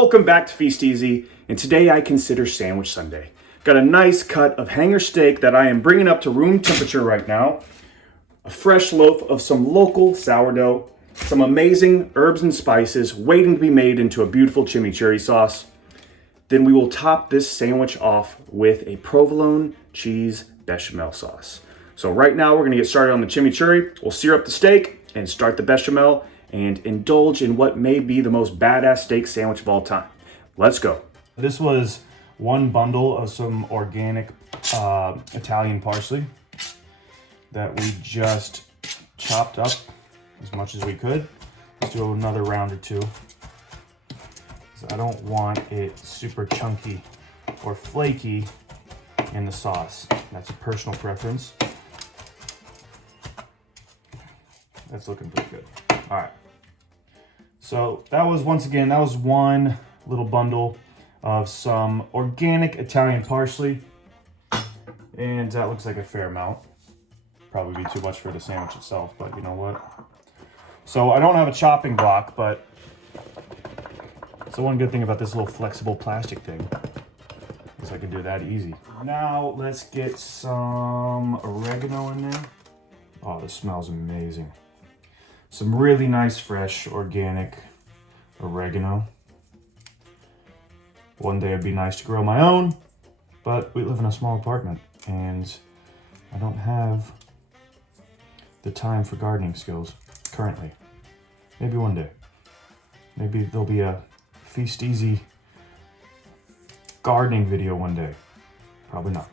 Welcome back to Feast Easy, and today I consider Sandwich Sunday. Got a nice cut of hanger steak that I am bringing up to room temperature right now, a fresh loaf of some local sourdough, some amazing herbs and spices waiting to be made into a beautiful chimichurri sauce. Then we will top this sandwich off with a provolone cheese bechamel sauce. So right now we're gonna get started on the chimichurri. We'll sear up the steak and start the bechamel and indulge in what may be the most badass steak sandwich of all time. Let's go. This was one bundle of some organic Italian parsley that we just chopped up as much as we could. Let's do another round or two. I don't want it super chunky or flaky in the sauce. That's a personal preference. That's looking pretty good. All right. So that was, once again, that was one little bundle of some organic Italian parsley. And that looks like a fair amount. Probably be too much for the sandwich itself, but you know what? So I don't have a chopping block, but so one good thing about this little flexible plastic thing is I can do that easy. Now let's get some oregano in there. Oh, this smells amazing. Some really nice, fresh, organic oregano. One day it'd be nice to grow my own, but we live in a small apartment and I don't have the time for gardening skills currently. Maybe one day. Maybe there'll be a Feast Easy gardening video one day. Probably not.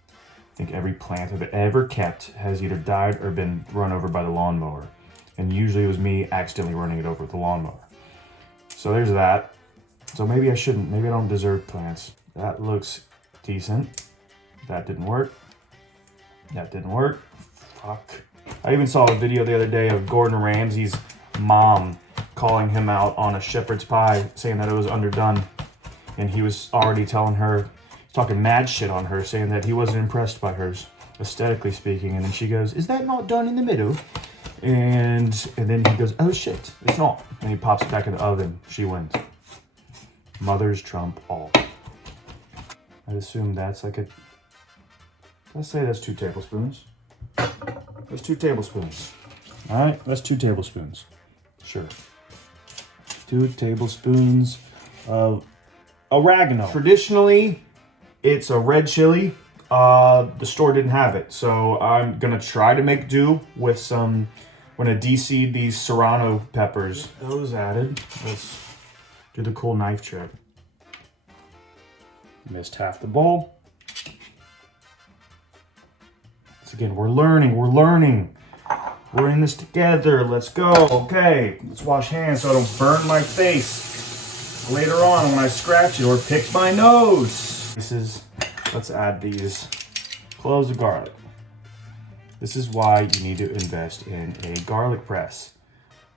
I think every plant I've ever kept has either died or been run over by the lawnmower. And usually it was me accidentally running it over with the lawnmower. So there's that. So maybe I shouldn't, maybe I don't deserve plants. That looks decent. That didn't work. That didn't work. Fuck. I even saw a video the other day of Gordon Ramsay's mom calling him out on a shepherd's pie, saying that it was underdone. And he was already telling her, talking mad shit on her, saying that he wasn't impressed by hers, aesthetically speaking. And then she goes, "Is that not done in the middle?" And then he goes, "Oh shit, it's not." And he pops it back in the oven. She wins. Mothers trump all. I assume that's like let's say that's 2 tablespoons. That's 2 tablespoons. All right, that's 2 tablespoons. Sure. 2 tablespoons of oregano. Traditionally, it's a red chili. The store didn't have it, so I'm gonna try to make do with some. I'm gonna de-seed these Serrano peppers. Those added. Let's do the cool knife trick. Missed half the bowl. So again, we're learning. We're in this together. Let's go. Okay, let's wash hands so I don't burn my face later on when I scratch it or pick my nose. Let's add these cloves of garlic. This is why you need to invest in a garlic press.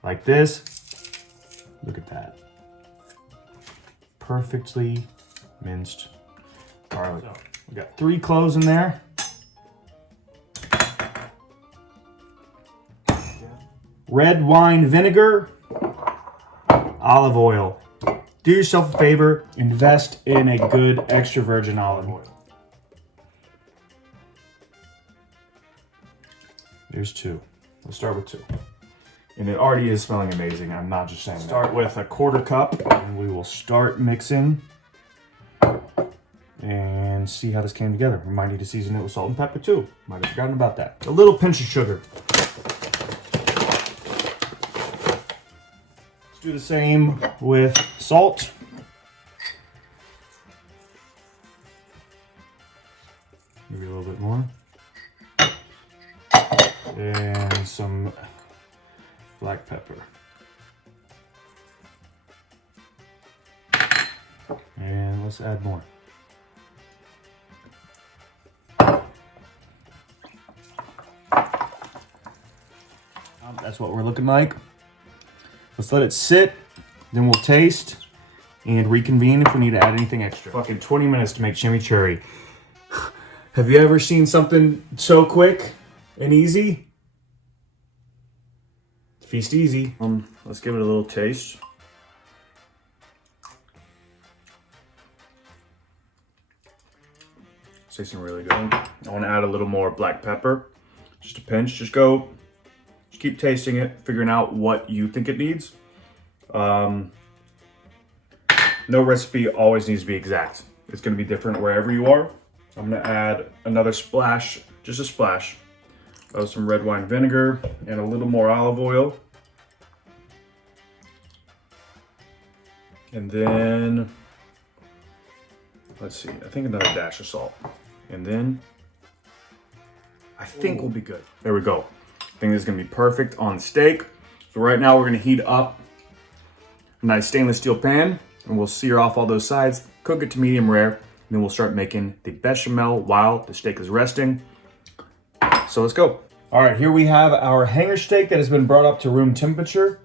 Like this. Look at that. Perfectly minced garlic. So, we got 3 cloves in there. Red wine vinegar. Olive oil. Do yourself a favor, invest in a good extra virgin olive oil. There's 2. Let's start with 2. And it already is smelling amazing. I'm not just saying that. Start with a 1/4 cup and we will start mixing and see how this came together. We might need to season it with salt and pepper too. Might have forgotten about that. A little pinch of sugar. Let's do the same with salt. Maybe a little bit more. And some black pepper. And let's add more. That's what we're looking like. Let's let it sit, then we'll taste and reconvene if we need to add anything extra. Fucking 20 minutes to make chimichurri. Have you ever seen something so quick and easy? Feast Easy. Let's give it a little taste. It's tasting really good. I want to add a little more black pepper, just a pinch. Just keep tasting it, figuring out what you think it needs. No recipe always needs to be exact. It's going to be different wherever you are. I'm going to add another splash, just a splash, of some red wine vinegar and a little more olive oil. And then, let's see, I think another dash of salt. And then, I think we'll be good. There we go. I think this is gonna be perfect on steak. So right now we're gonna heat up a nice stainless steel pan and we'll sear off all those sides, cook it to medium rare, and then we'll start making the bechamel while the steak is resting. So let's go. All right, here we have our hanger steak that has been brought up to room temperature.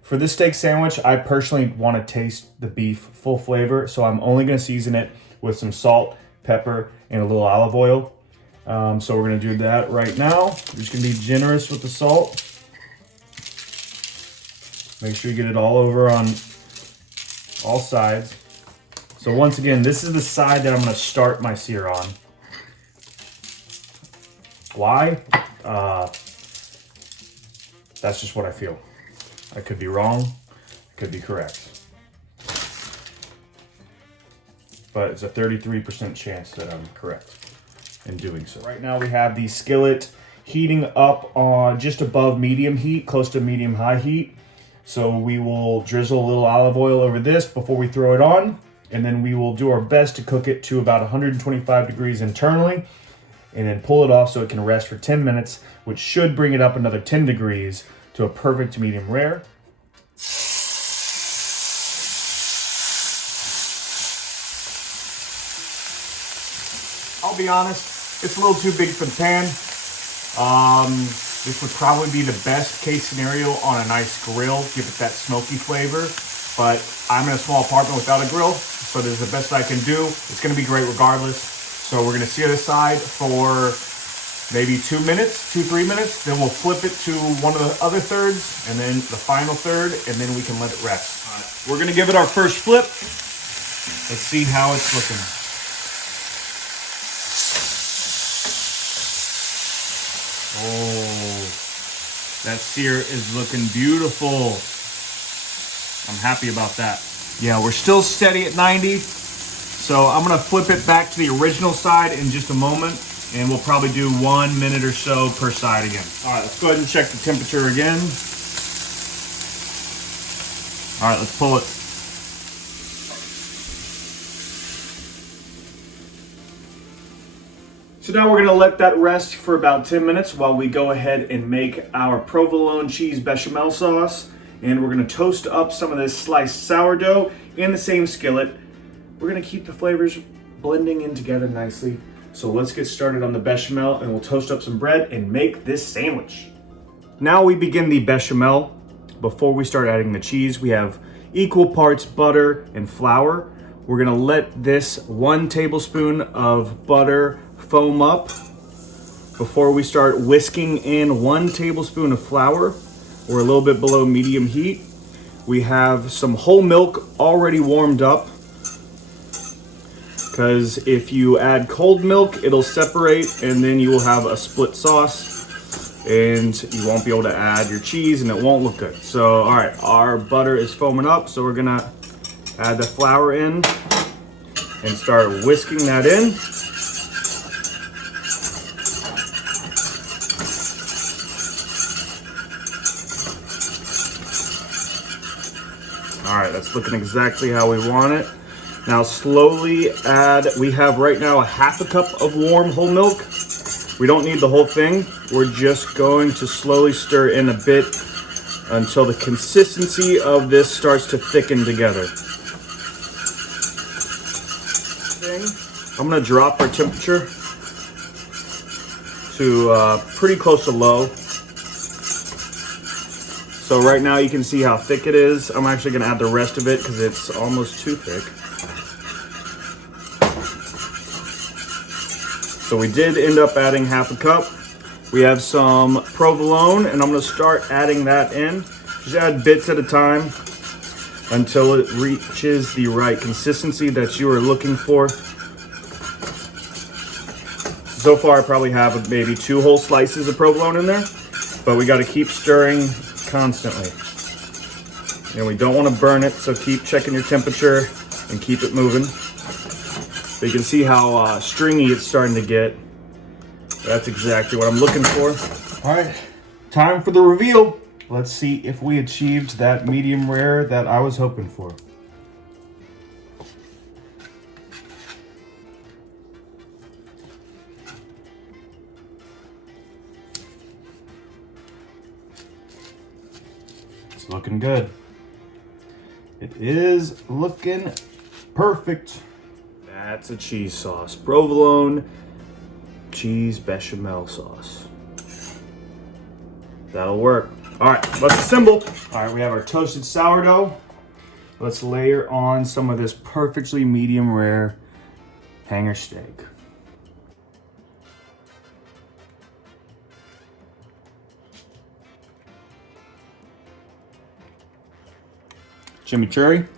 For this steak sandwich, I personally want to taste the beef full flavor, so I'm only going to season it with some salt, pepper, and a little olive oil. So we're going to do that right now. We're just going to be generous with the salt. Make sure you get it all over on all sides. So once again, this is the side that I'm going to start my sear on. Why? That's just what I feel. I could be wrong, I could be correct. But it's a 33% chance that I'm correct in doing so. Right now we have the skillet heating up on just above medium heat, close to medium high heat. So we will drizzle a little olive oil over this before we throw it on. And then we will do our best to cook it to about 125 degrees internally. And then pull it off so it can rest for 10 minutes, which should bring it up another 10 degrees to a perfect medium rare. I'll be honest, it's a little too big for the pan. This would probably be the best case scenario on a nice grill, give it that smoky flavor. But I'm in a small apartment without a grill, so this is the best I can do. It's gonna be great regardless. So we're gonna sear this side for maybe 2 minutes, 2-3 minutes. Then we'll flip it to one of the other thirds and then the final third, and then we can let it rest. All right, we're gonna give it our first flip. Let's see how it's looking. Oh, that sear is looking beautiful. I'm happy about that. Yeah, we're still steady at 90. So I'm gonna flip it back to the original side in just a moment, and we'll probably do 1 minute or so per side again. All right, let's go ahead and check the temperature again. All right, let's pull it. So now we're gonna let that rest for about 10 minutes while we go ahead and make our provolone cheese bechamel sauce. And we're gonna toast up some of this sliced sourdough in the same skillet. We're gonna keep the flavors blending in together nicely. So let's get started on the bechamel, and we'll toast up some bread and make this sandwich. Now we begin the bechamel. Before we start adding the cheese, we have equal parts butter and flour. We're gonna let this 1 tablespoon of butter foam up before we start whisking in 1 tablespoon of flour. We're a little bit below medium heat. We have some whole milk already warmed up, because if you add cold milk, it'll separate and then you will have a split sauce and you won't be able to add your cheese and it won't look good. So, all right, our butter is foaming up, so we're gonna add the flour in and start whisking that in. All right, that's looking exactly how we want it. Now slowly add, we have right now a 1/2 cup of warm whole milk. We don't need the whole thing. We're just going to slowly stir in a bit until the consistency of this starts to thicken together. I'm gonna drop our temperature to pretty close to low. So right now you can see how thick it is. I'm actually gonna add the rest of it because it's almost too thick. So we did end up adding 1/2 cup. We have some provolone, and I'm gonna start adding that in. Just add bits at a time until it reaches the right consistency that you are looking for. So far I probably have maybe 2 whole slices of provolone in there, but we got to keep stirring constantly. And we don't want to burn it, so keep checking your temperature and keep it moving. So you can see how stringy it's starting to get. That's exactly what I'm looking for. All right, time for the reveal. Let's see if we achieved that medium rare that I was hoping for. It's looking good. It is looking perfect. That's a cheese sauce. Provolone cheese bechamel sauce. That'll work. All right, let's assemble. All right, we have our toasted sourdough. Let's layer on some of this perfectly medium rare hanger steak. Chimichurri.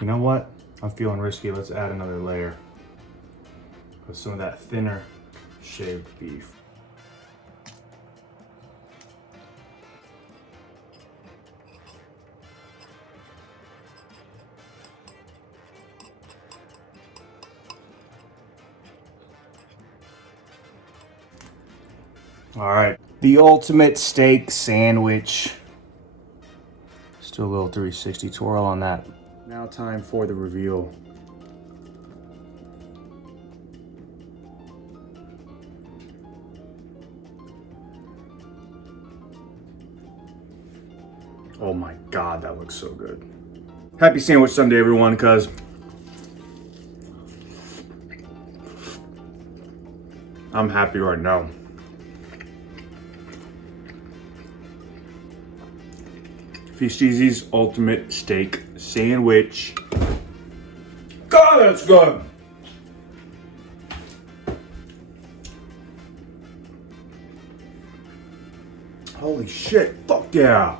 You know what? I'm feeling risky. Let's add another layer with some of that thinner shaved beef. All right, the ultimate steak sandwich. Still a little 360 twirl on that. Now time for the reveal. Oh my God, that looks so good. Happy Sandwich Sunday, everyone, cuz I'm happy right now. Feast Easy's ultimate steak sandwich. God, that's good. Holy shit, fuck yeah.